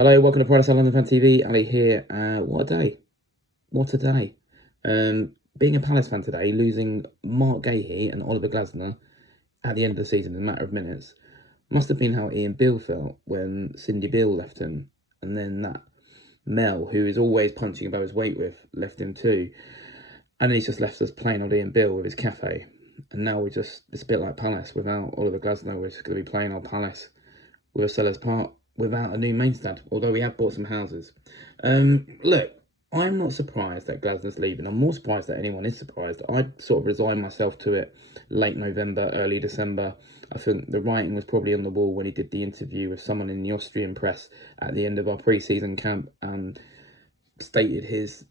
Hello, welcome to Pride London Fan TV. Ali here. What a day! What a day! Being a Palace fan today, losing Mark Guehi and Oliver Glasner at the end of the season in a matter of minutes, must have been how Ian Beale felt when Cindy Beale left him, and then that Mel, who is always punching above his weight with, left him too, and he's just left us plain old Ian Beale with his cafe, and now it's a bit like Palace without Oliver Glasner. We're just going to be playing old Palace with a seller's part without a new main stand, although we have bought some houses. Look, I'm not surprised that Glasner's leaving. I'm more surprised that anyone is surprised. I sort of resigned myself to it late November, early December. I think the writing was probably on the wall when he did the interview with someone in the Austrian press at the end of our pre-season camp and stated his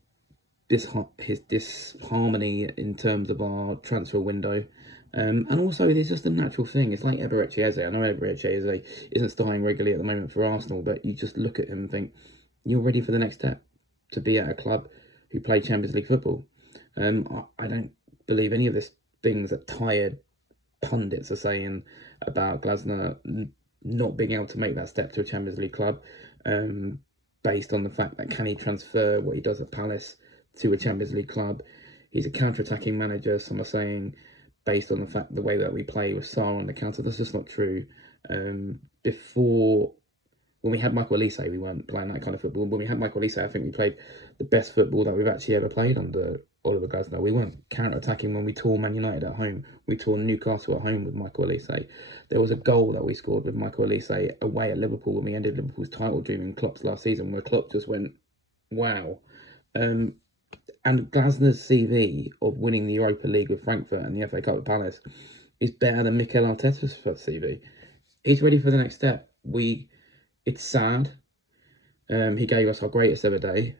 disharmony in terms of our transfer window. And also, it's just a natural thing. It's like Eberechi Eze. I know Eberechi Eze isn't starting regularly at the moment for Arsenal, but you just look at him and think, you're ready for the next step to be at a club who play Champions League football. I don't believe any of this things that tired pundits are saying about Glasner not being able to make that step to a Champions League club, based on the fact that can he transfer what he does at Palace to a Champions League club. He's a counter-attacking manager. Some are saying based on the way that we play with Sarr on the counter. That's just not true. Before, when we had Michael Olise, we weren't playing that kind of football. When we had Michael Olise, I think we played the best football that we've actually ever played under Oliver Glasner. We weren't counter-attacking when we tore Man United at home. We tore Newcastle at home with Michael Olise. There was a goal that we scored with Michael Olise away at Liverpool when we ended Liverpool's title dream in Klopp's last season, where Klopp just went, wow. And Glasner's CV of winning the Europa League with Frankfurt and the FA Cup with Palace is better than Mikel Arteta's CV. He's ready for the next step. It's sad. He gave us our greatest ever day,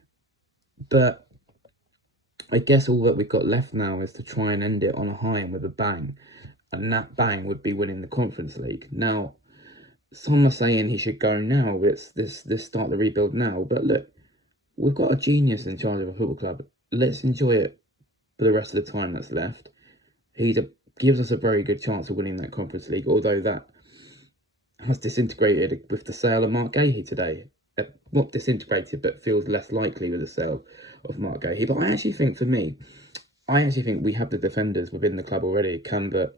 but I guess all that we've got left now is to try and end it on a high and with a bang, and that bang would be winning the Conference League. Now, some are saying he should go now. Let's start the rebuild now. But look, we've got a genius in charge of a football club. Let's enjoy it for the rest of the time that's left. He gives us a very good chance of winning that Conference League, although that has disintegrated with the sale of Mark Guehi today. Not disintegrated, but feels less likely with the sale of Mark Guehi. But I actually think we have the defenders within the club already. Canvert,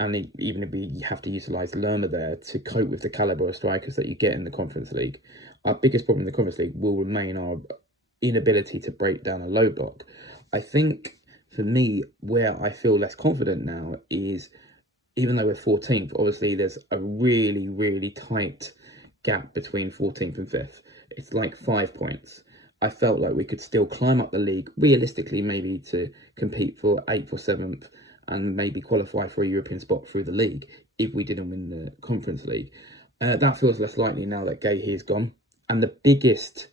and even if we have to utilise Lerma there to cope with the calibre of strikers that you get in the Conference League. Our biggest problem in the Conference League will remain our inability to break down a low block. I think, for me, where I feel less confident now is, even though we're 14th, obviously there's a really, really tight gap between 14th and 5th. It's like 5 points. I felt like we could still climb up the league, realistically maybe to compete for 8th or 7th and maybe qualify for a European spot through the league if we didn't win the Conference League. That feels less likely now that Guehi is gone. And the biggest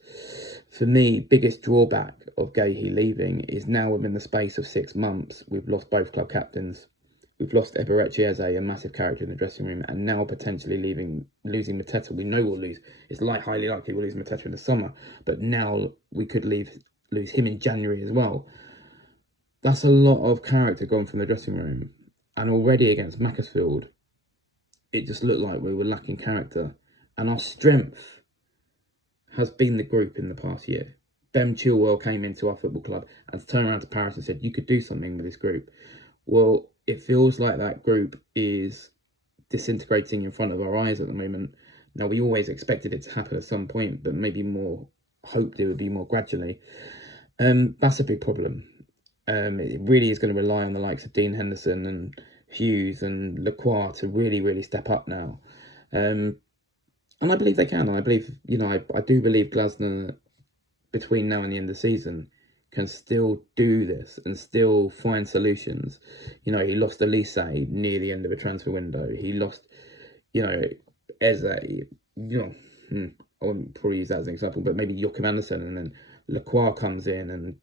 drawback of Guehi leaving is now within the space of 6 months, we've lost both club captains. We've lost Eberechi Eze, a massive character in the dressing room, and now potentially losing Mateta. We know we'll lose. It's highly likely we'll lose Mateta in the summer, but now we could lose him in January as well. That's a lot of character gone from the dressing room. And already against Macclesfield, it just looked like we were lacking character. And our strength has been the group in the past year. Ben Chilwell came into our football club and turned around to Paris and said, you could do something with this group. Well, it feels like that group is disintegrating in front of our eyes at the moment. Now, we always expected it to happen at some point, but maybe more hoped it would be more gradually. That's a big problem. It really is going to rely on the likes of Dean Henderson and Hughes and Lacroix to really, really step up now. And I believe they can. And I believe, I do believe Glasner, between now and the end of the season, can still do this and still find solutions. He lost Elise near the end of a transfer window. He lost, Eze, I wouldn't probably use that as an example, but maybe Joachim Andersen, and then Lacroix comes in, and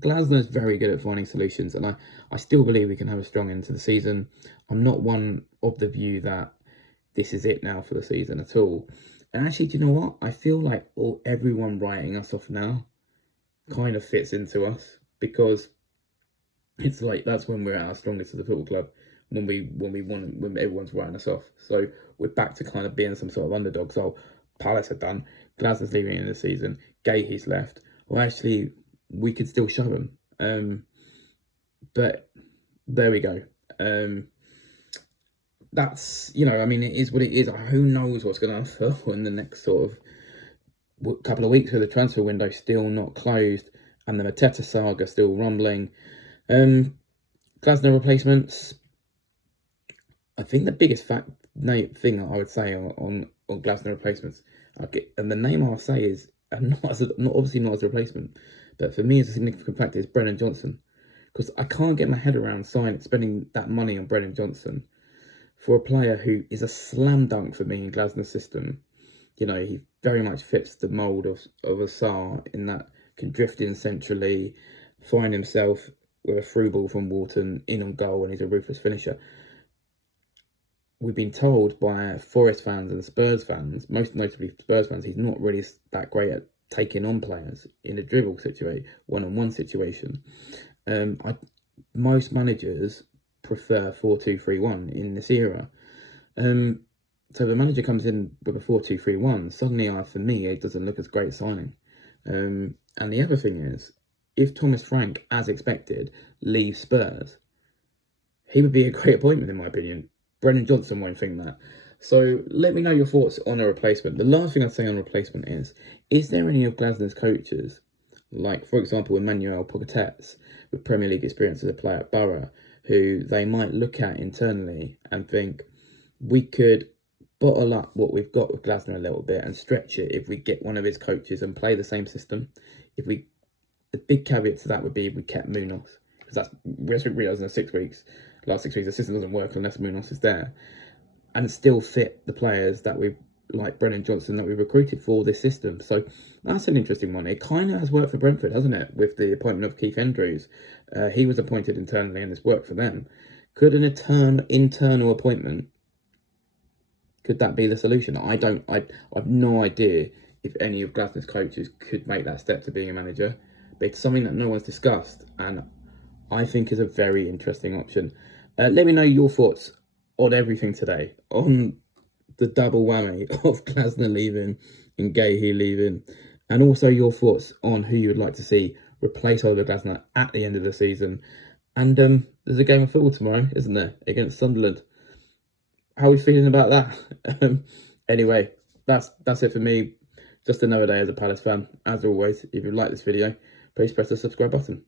Glasner is very good at finding solutions, and I still believe we can have a strong end to the season. I'm not one of the view that this is it now for the season at all. And actually, do you know what? I feel like everyone writing us off now kind of fits into us, because it's like that's when we're at our strongest as a football club, when everyone's writing us off. So we're back to kind of being some sort of underdog. So Palace had done. Glasner's leaving in the season. Guehi's left. Well, actually, we could still show them. But there we go. That's, I mean, it is what it is. Who knows what's going to unfurl in the next sort of couple of weeks with the transfer window still not closed and the Mateta saga still rumbling. Glasner replacements. I think the biggest thing I would say on Glasner replacements, and the name I'll say is not obviously not as a replacement, but for me as a significant factor is Brennan Johnson, because I can't get my head around spending that money on Brennan Johnson for a player who is a slam dunk for me in Glasner's system. He very much fits the mould of a Sarr in that can drift in centrally, find himself with a through ball from Wharton in on goal, and he's a ruthless finisher. We've been told by Forest fans and Spurs fans, most notably Spurs fans, he's not really that great at taking on players in a dribble situation, one-on-one situation. Most managers prefer 4-2-3-1 in this era. So the manager comes in with a 4-2-3-1. Suddenly, for me, it doesn't look as great signing. And the other thing is, if Thomas Frank, as expected, leaves Spurs, he would be a great appointment in my opinion. Brennan Johnson won't think that. So let me know your thoughts on a replacement. The last thing I'd say on replacement is there any of Glasner's coaches, like for example Emmanuel Pogatetz, with Premier League experience as a player at Borough, who they might look at internally and think, we could bottle up what we've got with Glasner a little bit and stretch it if we get one of his coaches and play the same system. The big caveat to that would be if we kept Munoz, because that's we realised in the last 6 weeks, the system doesn't work unless Munoz is there, and still fit the players that we like Brennan Johnson that we recruited for this system. So that's an interesting one. It kind of has worked for Brentford, hasn't it, with the appointment of Keith Andrews. He was appointed internally and it's worked for them. Could an internal appointment, could that be the solution? I've no idea if any of Glasner's coaches could make that step to being a manager, but it's something that no one's discussed and I think is a very interesting option. Let me know your thoughts on everything today, on the double whammy of Glasner leaving and Guehi leaving, and also your thoughts on who you would like to see replace Oliver Glasner at the end of the season. And there's a game of football tomorrow, isn't there, against Sunderland? How are we feeling about that? Anyway, that's it for me. Just another day as a Palace fan. As always, if you like this video, please press the subscribe button.